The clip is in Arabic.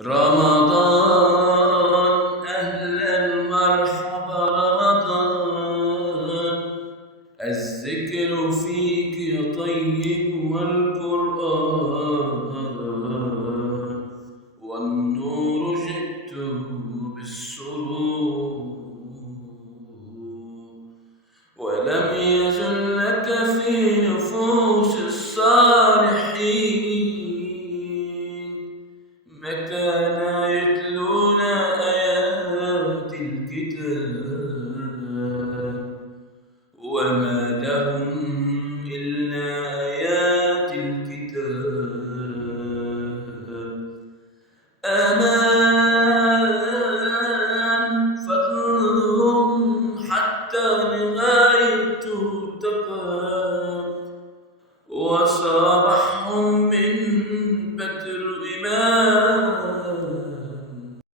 رمضان أهلا مرحبا رمضان، الذكر فيك طيب والقرآن، والنور جئت بالسرور، ولم يزل لك في نفوس الصالحين مكان